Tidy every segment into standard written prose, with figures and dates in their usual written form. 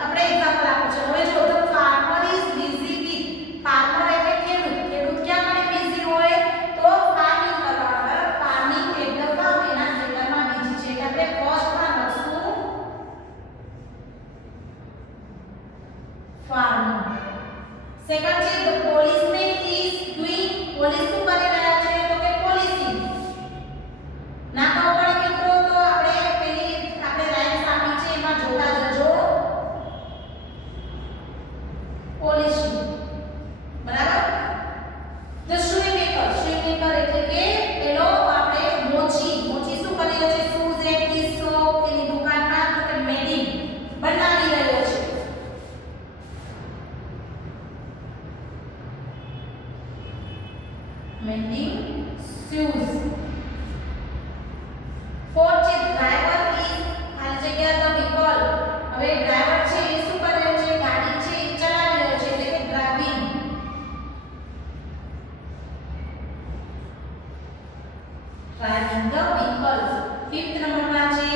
આપણે એક્ઝામ્પલ આપું છું. હવે જો the farmer is busy with, farmer એટલે ખેડૂત. ખેડૂત ક્યાં મને બિઝી હોય તો ફાર્મિંગ કરવા. ફાર્મિંગ એટલે કામ એના ખેતરમાં બીજી છે એટલે આપણે ફર્સ્ટમાં લખશું farmer. સેકન્ડ છે the policeman is doing, police શું કરી રહ્યા છે તો કે પોલીસિંગ. નાકા ઉપર મિત્રો તો આપણે લાઈન આપી છે એમાં જોતા જજો પોલીસિંગ. બરાબર. the shoemaker, shoemaker એટલે કે પેલો આપણે મોચી શું કરી રહ્યો છે શૂઝ એન્ડ હિઝ શોપ, એની દુકાનમાં તો કે મેડિંગ બનાવી રહ્યો છે. mending shoes. Fourth છે driver is, ખાલી જગ્યા the vehicle. હવે ડ્રાઈવર છે એ શું કરી રહ્યો છે ગાડી છે એ ચલાવી રહ્યો છે એટલે કે driving. driving the vehicle. Fifth નંબરમાં છે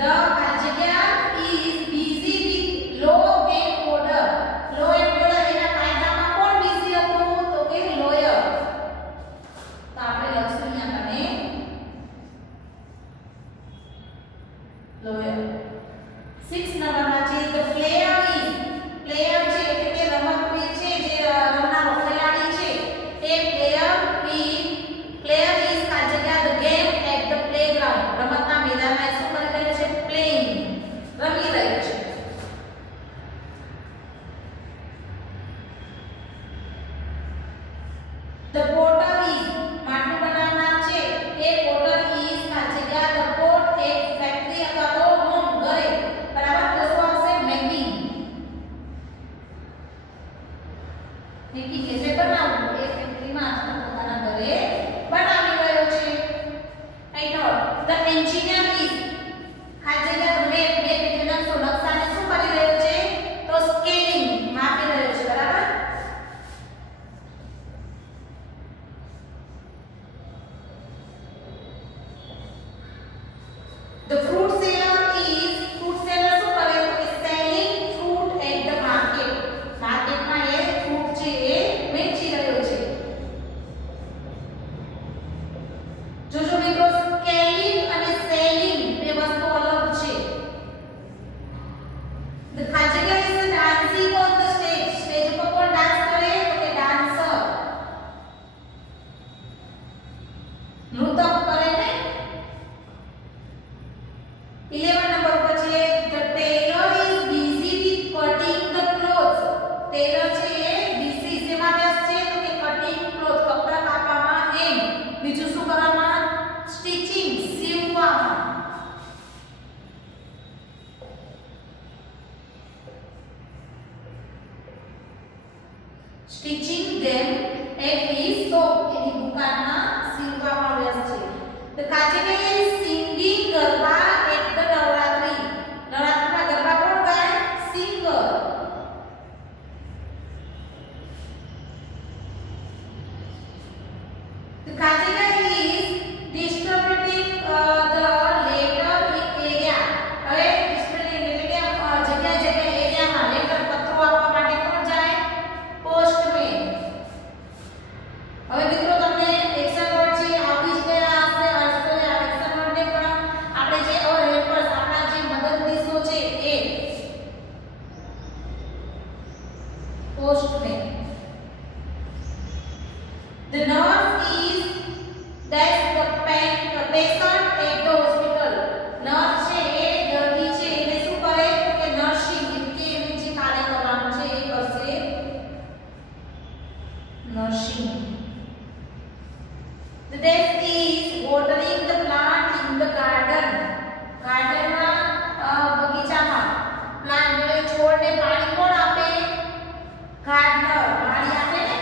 the ખાલી જગ્યા is busy with law and order. law and order એના કાયદામાં કોણ બિઝી હતું તો કે lawyer. તો આપણે લખશું અહીંયા કને lawyer. 6 નંબરમાં છે the player is, player છે એટલે કે રમતવીર છે જે રમનારો ખેલાડી છે એ player is આ જગ્યા the game at the playground, રમતના મેદાનમાં શું કરી રહ્યો છે playing, રમી રહ્યો છે. the potter is, માટલું બનાવનાર છે એ potter is આ જગ્યા the pot એક ફેક્ટરી અથવા તો હોમ ઘરે. બરાબર. તો શું આવશે મેકિંગ. મેકિંગ એટલે બનાવવું. એ ફેક્ટરીમાં અથવા પોતાના ઘરે બનાવી રહ્યો છે. રાઈટ. the engineer is આ જગ્યા the map એટલે નકશો, નકશાને શું કરી રહ્યો છે તો સ્કેલિંગ, માપી રહ્યો છે. બરાબર. the fruit seller is, fruit seller શું કરે તો કે selling fruit at the market, માર્કેટમાં એ ફ્રૂટ છે એ વેચી રહ્યો છે. જોજો મિત્રો સ્કેલિંગ અને સેલિંગ બે વસ્તુ અલગ છે. the ખાજગા is dancing on the stage, stage પર કોણ ડાન્સ કરે તો કે ડાન્સર, નૃત્ય કરે ને. 11 નંબર પર છે the tailor is busy with cutting the clothes. tailor છે એ busy શેમાં વ્યસ્ત છે તો કે cutting clothes, કપડા કાપવામાં, એમ બીજું શું કરવામાં stitching, સીવવામાં. stitching them at his shop, એની દુકાનમાં સીવવામાં વ્યસ્ત છે. the ખાજગા is singing garba at the Navratri, નવરાત્રીમાં ગરબા કોણ ગાય સિંગર. the ખાજગા is distributing the letter in area. હવે distributing એટલે કે જગ્યા એરિયામાં લેટર પત્રો આપવા માટે કોણ જાય પોસ્ટમેન. હવે મિત્રો તમને એક્શન વર્ડ છે આવડી જ ગયા હશે. અર્થો આ એક્શન વર્ડ ને પણ આપણે જે હેલ્પર્સ આપણા જે મદદનીશો છે એ postman. the nurse is that's the patient at the hospital. nurse છે એ દર્દી છે એને શું કરે તો કે નર્સિંગ એટલે એને જે કાર્ય કરવાનું છે એ કરશે nursing. the desk is watering the plant in the garden. ગાર્ડનમાં બગીચામાં પ્લાન્ટ એટલે છોડને પાણી કોણ આપે ગાર્ડનર, પાણી આપે ને.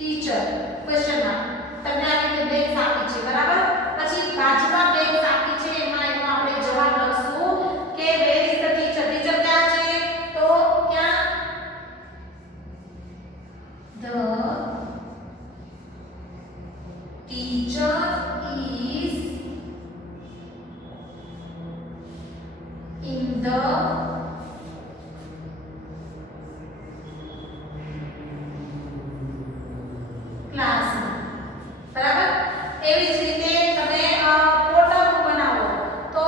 ટીચર ક્વેશ્ચન માર્ક તમને આ રીતે બેગ્સ આપી છે બરાબર પછી બાજુમાં બેગ્સ આપી છે એમાં એનો આપણે જવાબ લખશું કે where is the teacher teacher ક્યાં છે તો ક્યાં the teacher is in the classroom બરાબર એવી જ રીતે તમે પોર્ટરનું બનાવો તો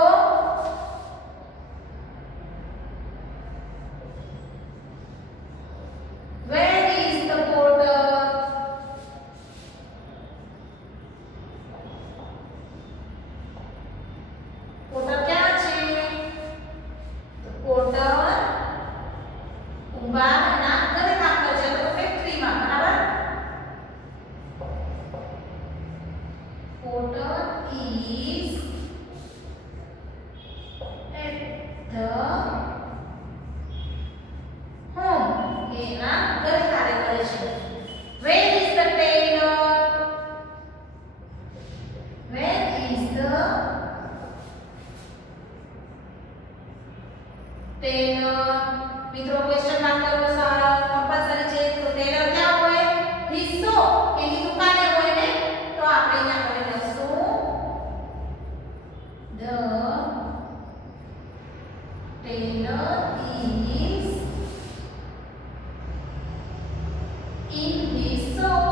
where is the porter porter ક્યાં છે પોર્ટર ઉંબા ના ઘરે કામ કરે છે તો ફેક્ટરીમાં બરાબર porter is at the home એના ઘરે કાર્ય કરે છે where is the tailor where is the tailor મિત્રો ક્વેશ્ચન માર્ક કરો કમ્પલસરી છે તો ટેલર ક્યાં હોય હિસ્સો એની દુકાને હોય ને તો આપણે અહીંયા કરી લખશું the tailor is in his shop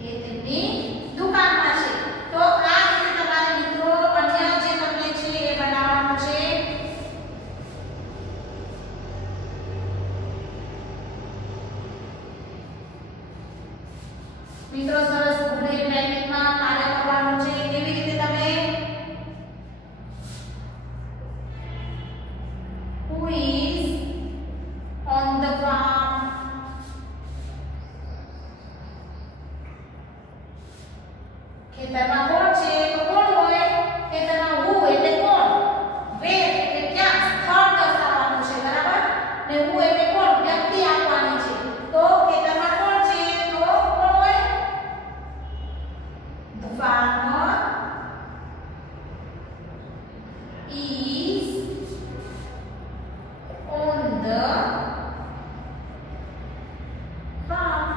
એ તેની દુકાનમાં છે તો આ રીતે તમારે મિત્રો અન્ય જે તમને છે એ બનાવવાનું છે મિત્રો સરસ ગુડ હેન્ડરાઇટિંગમાં કાર્ય કરવાનું છે કેવી રીતે તમે who is on the farm ખેતરમાં કોણ છે તો કોણ હોય ખેતરમાં who એટલે કોણ where એટલે ક્યાં સ્થળ દર્શાવવાનું છે બરાબર ને who એટલે કોણ વ્યક્તિ આપવાની છે તો ખેતરમાં કોણ છે તો કોણ હોય the farmer is on the farm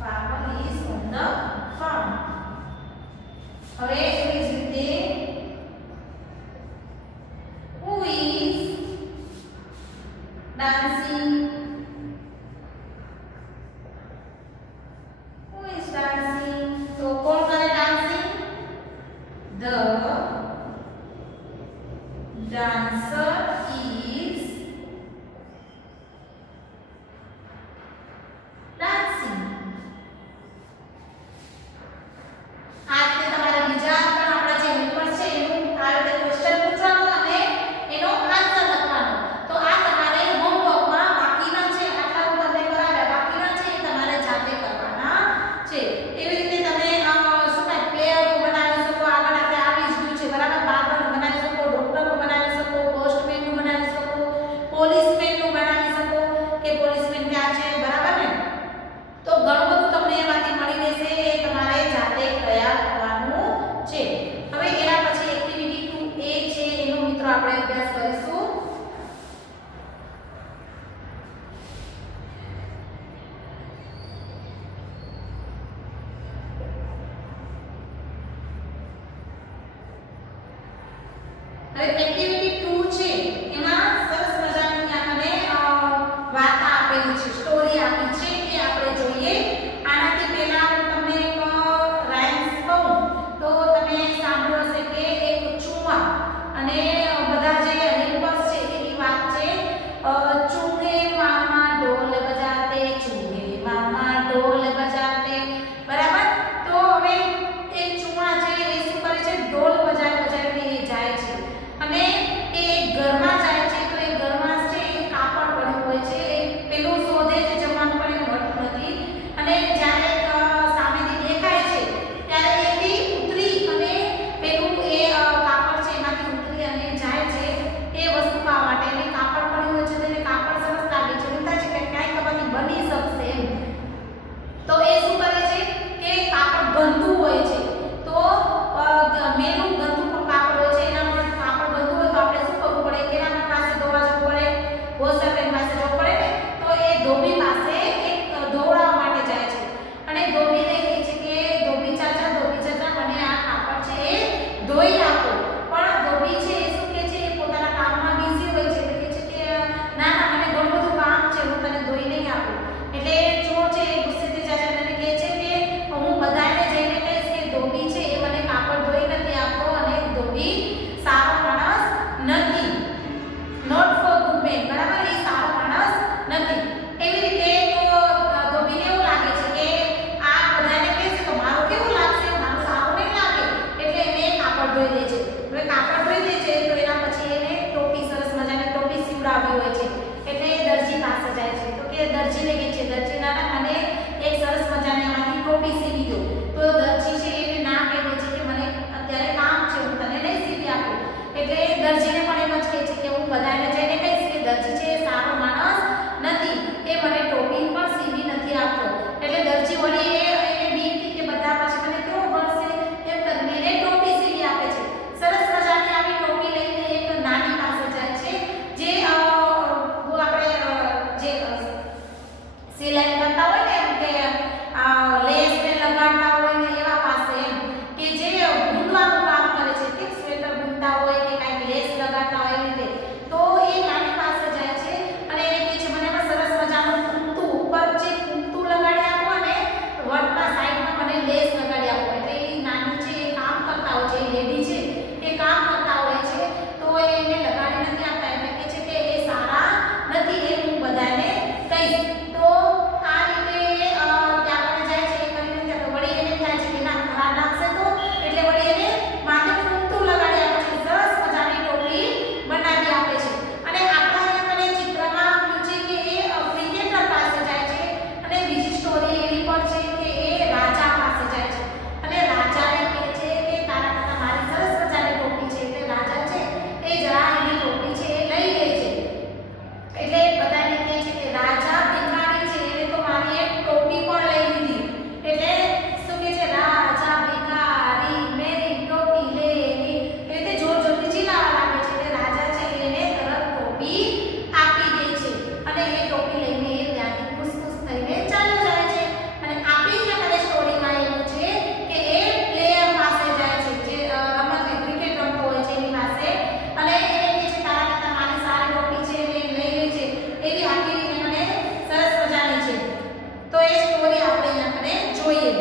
farmer is on the farm હવે એવી જ રીતે who is dancing who is dancing તો કોણ કરે dancing the dancer is dancing આ રીતે તમારે બીજા પણ આપણા જે હેલ્પર છે એનું આ રીતે ક્વેશ્ચન પૂછવાનો અને એનો આન્સર લખવાનો તો આ તમારે હોમવર્કમાં બાકીના છે આટલા હું તમને કરાવ્યા બાકીના છે એ તમારે જાતે કરવાના છે એવી રીતે તમે શું કાંઈ પ્લેયરનું બનાવી શકો આગળ આપણે આવી જ ગયું છે બરાબર બાર્બરનું બનાવી શકો ડોક્ટરનું બનાવી શકો પોસ્ટમેનનું બનાવી શકો પોલીસમેનનું બનાવી શકો કે પોલીસમેન ક્યાં છે બરાબર ને તો ઘણું બધું તમને એમાંથી મળી રહેશે એ તમારે જાતે તૈયાર કરવાનું છે હવે એના પછી એક્ટિવિટી 2A છે એનો મિત્રો આપણે અભ્યાસ કરીશું હવે એક્ટિવિટી 2 છે એમાં સરસ મજાની આપણને વાર્તા આપેલી છે સ્ટોરી આપી છે એ આપણે જોઈએ આનાથી પહેલા હું તમને એક રાઇમ્સ કહું તો તમે સાંભળ્યું હશે કે એક ચૂમા અને બધા જે હેલ્પર્સ હું બધાને જઈને કહીશ કે દરજી છે એ સારો માણસ નથી, એ મને ટોપી પણ સીવી નથી આપતો. એટલે દરજી વળી એને બીક કે બધા પછી મને કેવો ગણશે એમ કરીને એને ટોપી સીવી આપે છે. સરસ મજાની આવી ટોપી લઈને એક નાની પાસે જાય છે જે આપણે જે સિલાઈ કરતા હોય ને એમ કે લેસ ને લગાડતા હોય ને એવા પાસે એમ કે જે બુનવાનું કામ કરે છે, કે સ્વેટર બુનતા હોય કે કાંઈક લેસ લગાડતા હોય એવી રીતે. તો એ નાની પાસે જાય છે અને એને કહે છે મને એમાં સરસ મજાનું કૂંતું ઉપર જે કૂંતું લગાડી આપો અને વટમાં સાઈડમાં મને લેસ લગાડી આપો. એટલે એ નાની છે એ કામ કરતા હોય છે, એ લેડી છે એ કામ કરતા હોય છે. તો એને લગાડી નથી આપતા એટલે કહે છે કે એ સારા નથી, એ હું બધાને કહીશ. તો આ રીતે ત્યાં જાય છે એ કરીને વળી એને થાય છે કે ના ખરાબ લાગશે તો એટલે વળી એને માથે કૂંતું લગાડી આપે છે, સરસ મજાની ટોપી બનાવી આપે છે. અને આપણા અહીંયા ચિત્રમાં આપ્યું છે કે એ ક્રિકેટર પાસે જાય છે અને બીજી સ્ટોરી એવી પણ છે કે એ રાજા પાસે જાય છે અને રાજાને કહે છે કે તારા કરતા મારી સરસ મજાની ટોપી છે. એટલે રાજા છે એ જરા એની ટોપી છે એ લઈ લે છે. એટલે બધાને કહે છે કે રાજા ભિખારી છે એને તો મારી એક ટોપી પણ લઈ લીધી. એટલે શું કહે છે રાજા ભિખારી મેરી ટોપી લે લી, એ રીતે જોર જોરથી ચિલ્લાવા લાગે છે. એટલે રાજા છે એને તરત ટોપી આપી દે છે અને એ ટોપી લઈને એ ત્યાંથી ખુશ થઈને ચાલ્યો જાય છે. અને આપણી ત્યાં સ્ટોરીમાં એવું છે કે એ પ્લેયર પાસે જાય છે જે રમત ક્રિકેટ રમતો હોય છે એની પાસે અને એને કહે છે તારા કરતા મારી સારી ટોપી છે એને લઈ લે છે. એવી આખી મને સરસ મજાની છે. તો એ સ્ટોરી આપણે અહીંયા જોઈએ.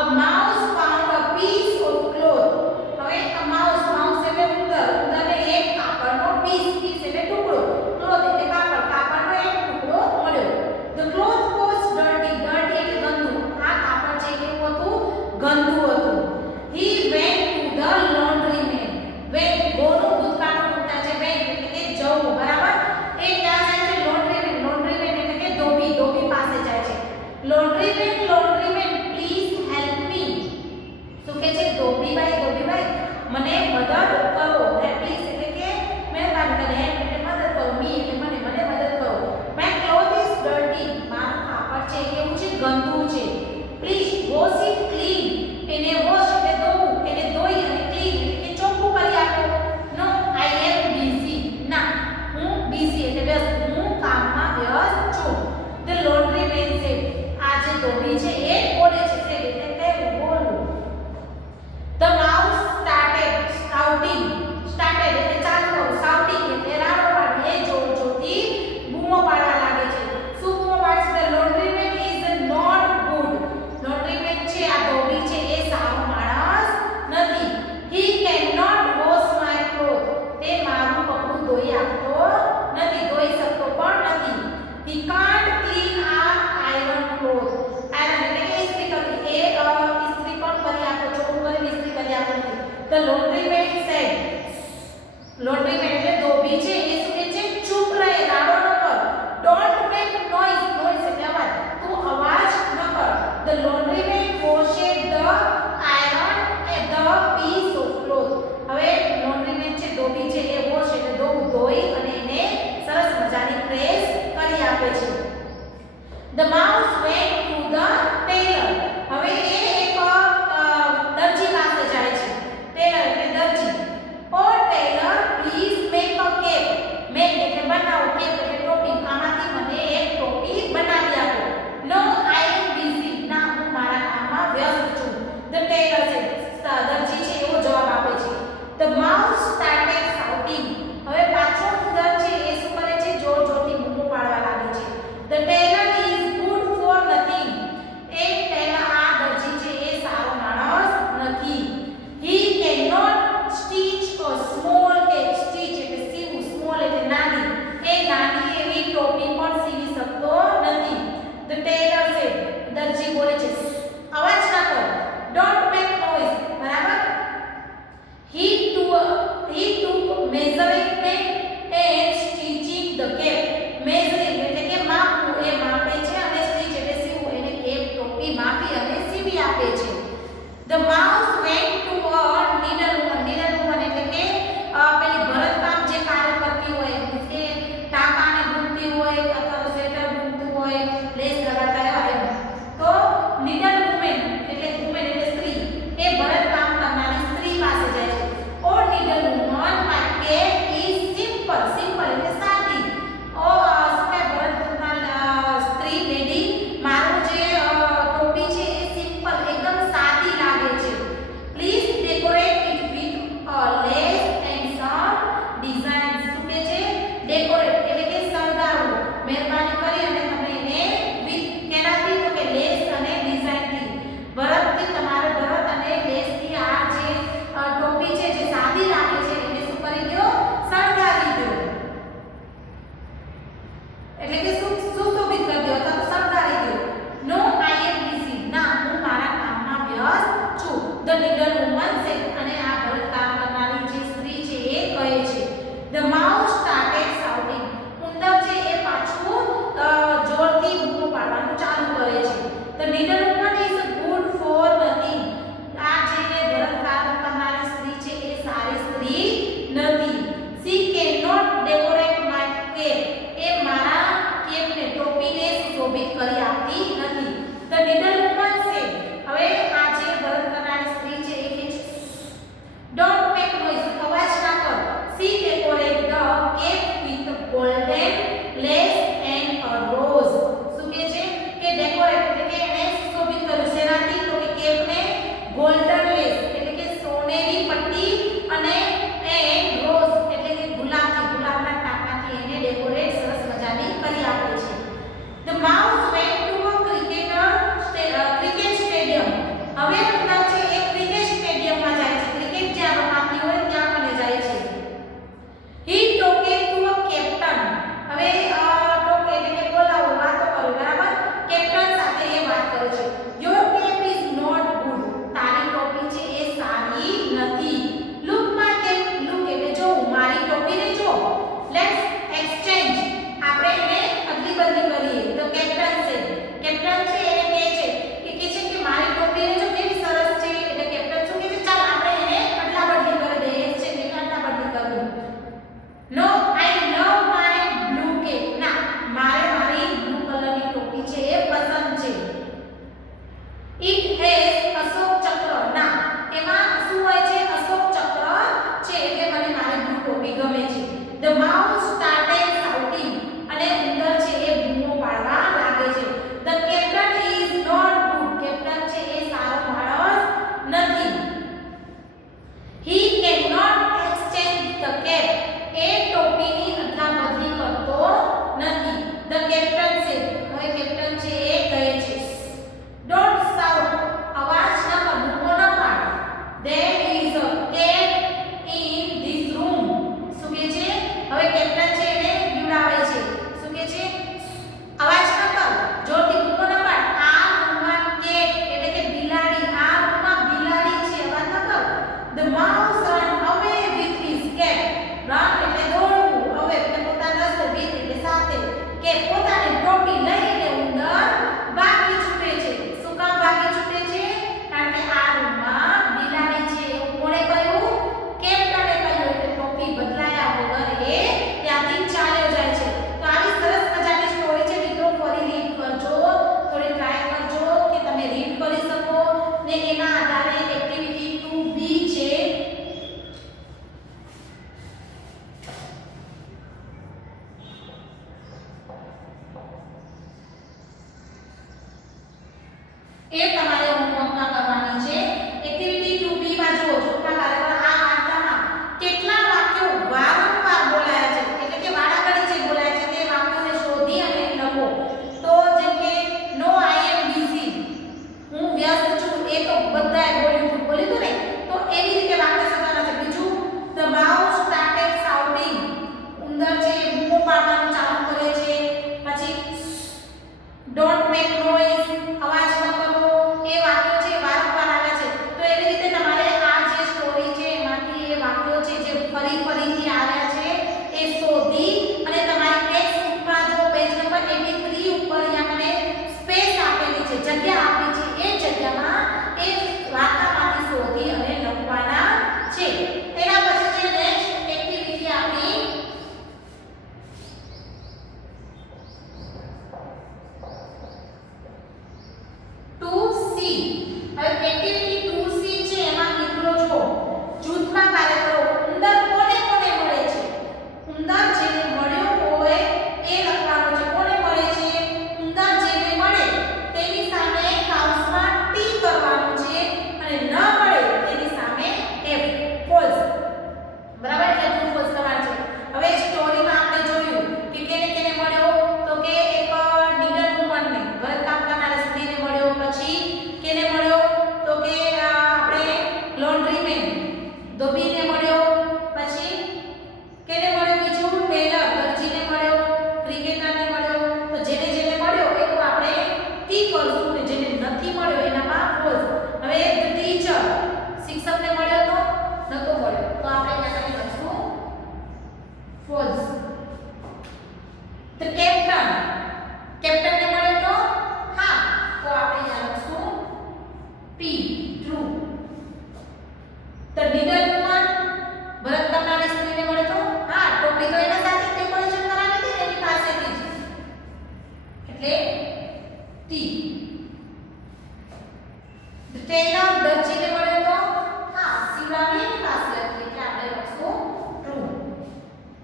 A mouse found a piece of cloth. હવે a mouse એટલે ઉંદરને એક કાપડનો piece એટલે ટુકડો, cloth એટલે કાપડનો એક ટુકડો મળ્યો. The cloth was dirty એટલે ગંદુ. આ કાપડ છે કેવું હતું? ગંદુ હતું. He went to the laundryman. went ગોનું ભૂતકાળનું રૂપ છે went એટલે કે જવું, બરાબર? એ ક્યાં જાય છે? laundryman એટલે કે ધોબી પાસે જાય છે. laundryman please help me. શું કહે છે? ધોબીભાઈ મને મદદ કરો. પ્લીઝ એટલે કે મહેરબાની કરીને, હેલ્પ એટલે મદદ કરો, મી એટલે મને મદદ કરો. my cloth is dirty. મારું કાપડ છે કેવું છે? ગંદુ છે. Please wash it clean. એને wash એટલે ધોવું, એને ધોઈ અને clean એટલે કે ચોખ્ખું કરી આપો. no I am busy. ના, હું busy એટલે વ્યસ્ત, હું કામમાં વ્યસ્ત છું. the laundryman said. આ જે ધોબી છે એ બોલે છે said એટલે કહેવું, બોલવું. the mouse started shouting. started એટલે ચાલુ કરો, shouting એટલે રાડો પાડવી, એ જોર જોરથી બૂમો પાડવા લાગે છે. શું બૂમો પાડે છે? the laundryman is not good. laundryman છે આ ધોબી છે એ સારો માણસ નથી. he cannot wash my clothes. તે મારું કપડું ધોઈ આપતો નથી, ધોઈ શકતો પણ નથી. he can't clean our iron clothes. iron એટલે કે ઇસ્ત્રી કરવી, એ ઇસ્ત્રી પણ કરી આપો, ચોખ્ખું કરી ઇસ્ત્રી કરી આપો નથી. the laundryman said. laundryman એટલે ધોબી છે એ શું કહે છે? ચૂપ રહે, રાડો ન કર. don't make noise. noise એટલે અવાજ, તું અવાજ ન કર. the laundryman washed the iron and the piece of cloth. હવે laundryman છે ધોબી છે એ wash એટલે ધોઈ અને એને સરસ મજાની પ્રેસ કરી આપે છે. the mouse went to the tailor. હવે એ એક દરજી પાસે જાય છે. tailor એટલે દરજી. oh tailor please કહે છે. The mouse started shouting. ઉંદર છે એ પાછું જોરથી બૂમો પાડવાનું ચાલુ કરે છે. The needle woman is good for nothing. આ જે ભરતકામ કરનારી સ્ત્રી છે એ સારી સ્ત્રી નથી. She can not decorate my cap. એ મારા કેપને ટોપીને સુશોભિત કરી આપતી નથી. ધ નીડલ વુમન સે. હવે આ જે ભરત કરનારી સ્ત્રી છે એ કહે છે ડોન્ટ મેક નોઇઝ. અવાજ ના કર. સી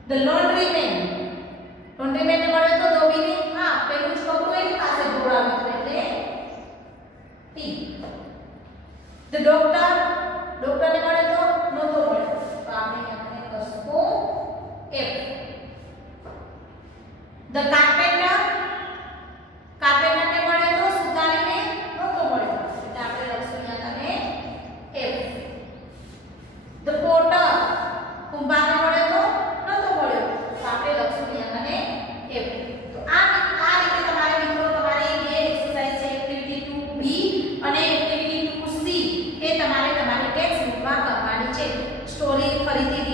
ધ લોન્ડ્રીમેન લોન્ડ્રીમેન ને મળ્યો તો ધોબીને હા પેલું જ કપડું એની પાસે ધોવડાવ્યું હતું એટલે ટી. ધ ડોક્ટર ડોક્ટરને મળ્યો તો નહોતો મળ્યો તો આપણે આપણે લખશું એફ. ધ કાર્પેન્ટર કાર્પેન્ટરને મળ્યો તો સુતારીને નહોતો મળ્યો એટલે આપણે લખશું અહીંયા કને એફ. ધ પોટર કુંભારને મળ્યો તો નહોતો મળ્યો તો આપણે લખશું અહીંયા કને એફ. તો આ રીતે તમારે મિત્રો તમારી બે એક્સરસાઇઝ છે એક્ટિવિટી 2B અને એક્ટિવિટી 2C એ તમારે તમારી ટેક્સ્ટ બુકમાં કરવાની છે. સ્ટોરી ફરીથી